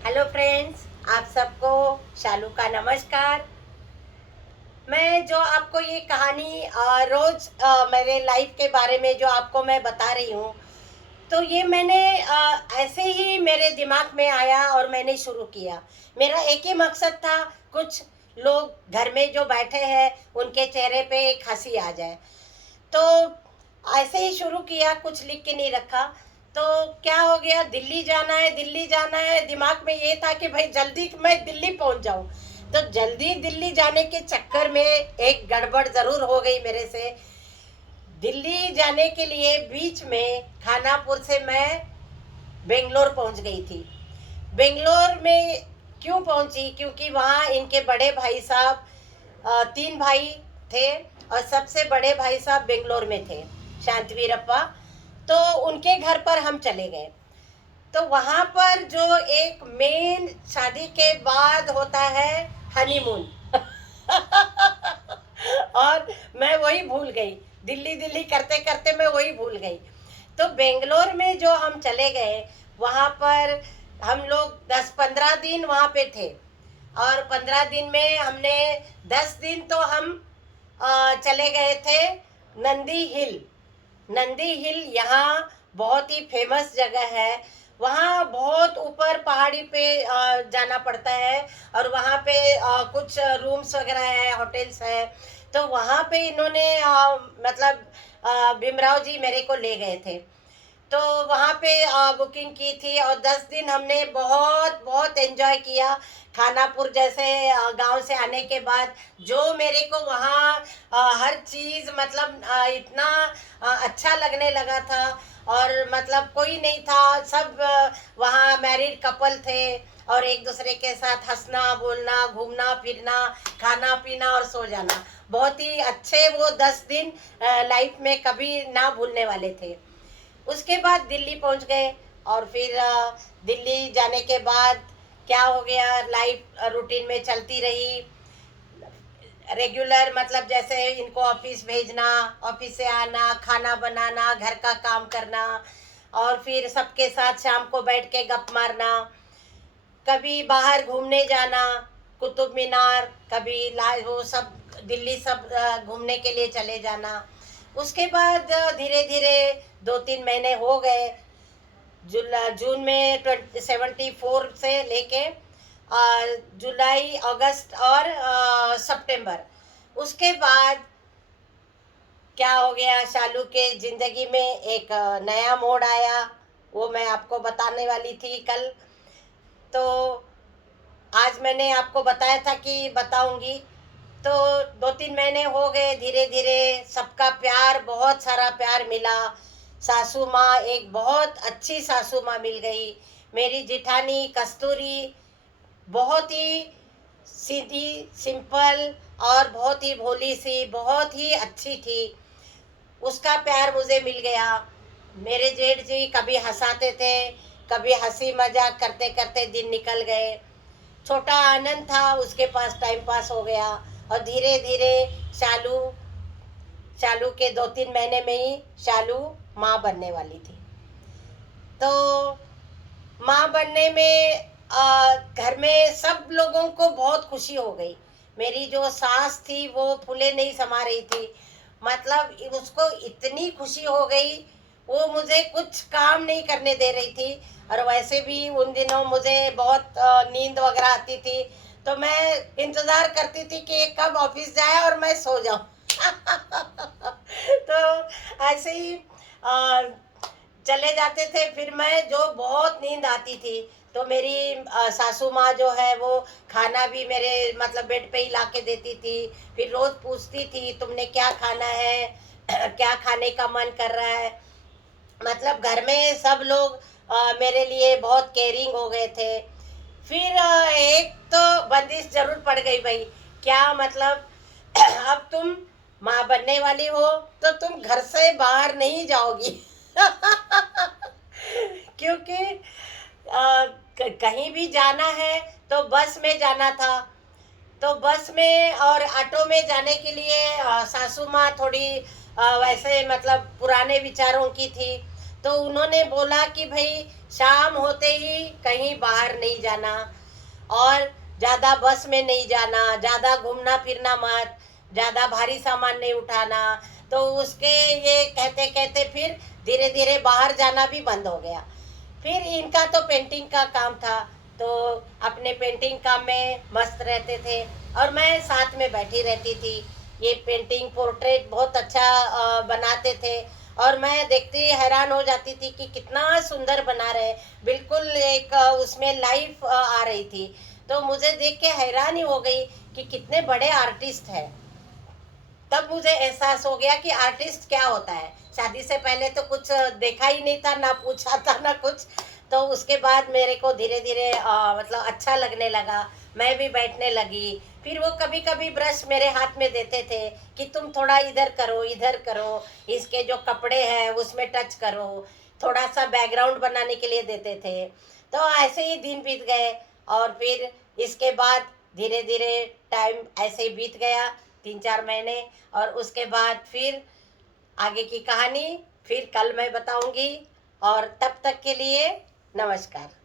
Hello friends, आप सबको शालू का नमस्कार। मैं जो आपको ये कहानी रोज मेरे लाइफ के बारे में जो आपको मैं बता रही हूँ, तो ये मैंने ऐसे ही मेरे दिमाग में आया और मैंने शुरू किया। मेरा एक ही मकसद था, कुछ लोग घर में जो बैठे हैं उनके चेहरे पे एक हंसी आ जाए। तो ऐसे ही शुरू किया, कुछ लिख के नहीं रखा। तो क्या हो गया, दिल्ली जाना है, दिल्ली जाना है, दिमाग में ये था कि भाई जल्दी मैं दिल्ली पहुंच जाऊं। तो जल्दी दिल्ली जाने के चक्कर में एक गड़बड़ जरूर हो गई मेरे से। दिल्ली जाने के लिए बीच में खानापुर से मैं बेंगलोर पहुंच गई थी। बेंगलोर में क्यों पहुंची, क्योंकि वहाँ इनके बड़े भाई साहब, तीन भाई थे और सबसे बड़े भाई साहब बेंगलोर में थे, शांतिवीरप्पा। तो उनके घर पर हम चले गए। तो वहाँ पर जो एक मेन शादी के बाद होता है, हनीमून। और मैं वही भूल गई, दिल्ली दिल्ली करते करते मैं वही भूल गई। तो बेंगलोर में जो हम चले गए, वहाँ पर हम लोग 10-15 दिन वहाँ पे थे। और 15 दिन में हमने 10 दिन तो हम चले गए थे नंदी हिल। नंदी हिल यहाँ बहुत ही फेमस जगह है। वहाँ बहुत ऊपर पहाड़ी पे जाना पड़ता है और वहाँ पे कुछ रूम्स वगैरह है, होटल्स है। तो वहाँ पे इन्होंने मतलब भीमराव जी मेरे को ले गए थे। तो वहाँ पे बुकिंग की थी और 10 दिन हमने बहुत बहुत एंजॉय किया। खानापुर जैसे गांव से आने के बाद जो मेरे को वहाँ हर चीज़ मतलब इतना अच्छा लगने लगा था। और मतलब कोई नहीं था, सब वहाँ मैरिड कपल थे और एक दूसरे के साथ हंसना बोलना घूमना फिरना खाना पीना और सो जाना। बहुत ही अच्छे वो 10 दिन लाइफ में कभी ना भूलने वाले थे। उसके बाद दिल्ली पहुंच गए और फिर दिल्ली जाने के बाद क्या हो गया, लाइफ रूटीन में चलती रही रेगुलर। मतलब जैसे इनको ऑफिस भेजना, ऑफिस से आना, खाना बनाना, घर का काम करना और फिर सबके साथ शाम को बैठ के गप मारना, कभी बाहर घूमने जाना, कुतुब मीनार, कभी लाल वो सब दिल्ली सब घूमने के लिए चले जाना। उसके बाद धीरे धीरे 2-3 महीने हो गए। जून में 74 से लेके जुलाई अगस्त और सितंबर। उसके बाद क्या हो गया, शालू के ज़िंदगी में एक नया मोड़ आया। वो मैं आपको बताने वाली थी कल। तो आज मैंने आपको बताया था कि बताऊंगी। तो 2-3 महीने हो गए, धीरे धीरे सबका प्यार, बहुत सारा प्यार मिला। सासू माँ, एक बहुत अच्छी सासू माँ मिल गई। मेरी जिठानी कस्तूरी बहुत ही सीधी, सिंपल और बहुत ही भोली सी, बहुत ही अच्छी थी। उसका प्यार मुझे मिल गया। मेरे जेठ जी कभी हंसाते थे, कभी हंसी मजाक करते करते दिन निकल गए। छोटा आनंद था, उसके पास टाइम पास हो गया। और धीरे धीरे शालू शालू के 2-3 महीने में ही शालू माँ बनने वाली थी। तो माँ बनने में घर में सब लोगों को बहुत खुशी हो गई। मेरी जो सास थी वो फूले नहीं समा रही थी, मतलब उसको इतनी खुशी हो गई। वो मुझे कुछ काम नहीं करने दे रही थी। और वैसे भी उन दिनों मुझे बहुत नींद वगैरह आती थी। तो मैं इंतज़ार करती थी कि ये कब ऑफिस जाए और मैं सो जाऊं। तो ऐसे ही अ, चले जाते थे। फिर मैं जो बहुत नींद आती थी, तो मेरी सासू माँ जो है वो खाना भी मेरे मतलब बेड पे ही ला के देती थी। फिर रोज पूछती थी तुमने क्या खाना है, क्या खाने का मन कर रहा है। मतलब घर में सब लोग मेरे लिए बहुत केयरिंग हो गए थे। फिर एक तो बंदिश जरूर पड़ गई भाई। क्या मतलब, अब तुम माँ बनने वाली हो तो तुम घर से बाहर नहीं जाओगी। क्योंकि कहीं भी जाना है तो बस में जाना था। तो बस में और ऑटो में जाने के लिए सासू माँ थोड़ी वैसे मतलब पुराने विचारों की थी। तो उन्होंने बोला कि भाई शाम होते ही कहीं बाहर नहीं जाना, और ज़्यादा बस में नहीं जाना, ज़्यादा घूमना फिरना मत, ज़्यादा भारी सामान नहीं उठाना। तो उसके ये कहते कहते फिर धीरे धीरे बाहर जाना भी बंद हो गया। फिर इनका तो पेंटिंग का काम था, तो अपने पेंटिंग काम में मस्त रहते थे और मैं साथ में बैठी रहती थी। ये पेंटिंग पोर्ट्रेट बहुत अच्छा बनाते थे, और मैं देखते ही हैरान हो जाती थी कि कितना सुंदर बना रहे। बिल्कुल एक उसमें लाइफ आ रही थी। तो मुझे देख के हैरानी हो गई कि कितने बड़े आर्टिस्ट हैं। तब मुझे एहसास हो गया कि आर्टिस्ट क्या होता है। शादी से पहले तो कुछ देखा ही नहीं था, ना पूछा था ना कुछ। तो उसके बाद मेरे को धीरे धीरे मतलब अच्छा लगने लगा। मैं भी बैठने लगी। फिर वो कभी कभी ब्रश मेरे हाथ में देते थे कि तुम थोड़ा इधर करो, इधर करो, इसके जो कपड़े हैं उसमें टच करो, थोड़ा सा बैकग्राउंड बनाने के लिए देते थे। तो ऐसे ही दिन बीत गए, और फिर इसके बाद धीरे धीरे टाइम ऐसे ही बीत गया, 3-4 महीने। और उसके बाद फिर आगे की कहानी फिर कल मैं बताऊंगी। और तब तक के लिए नमस्कार।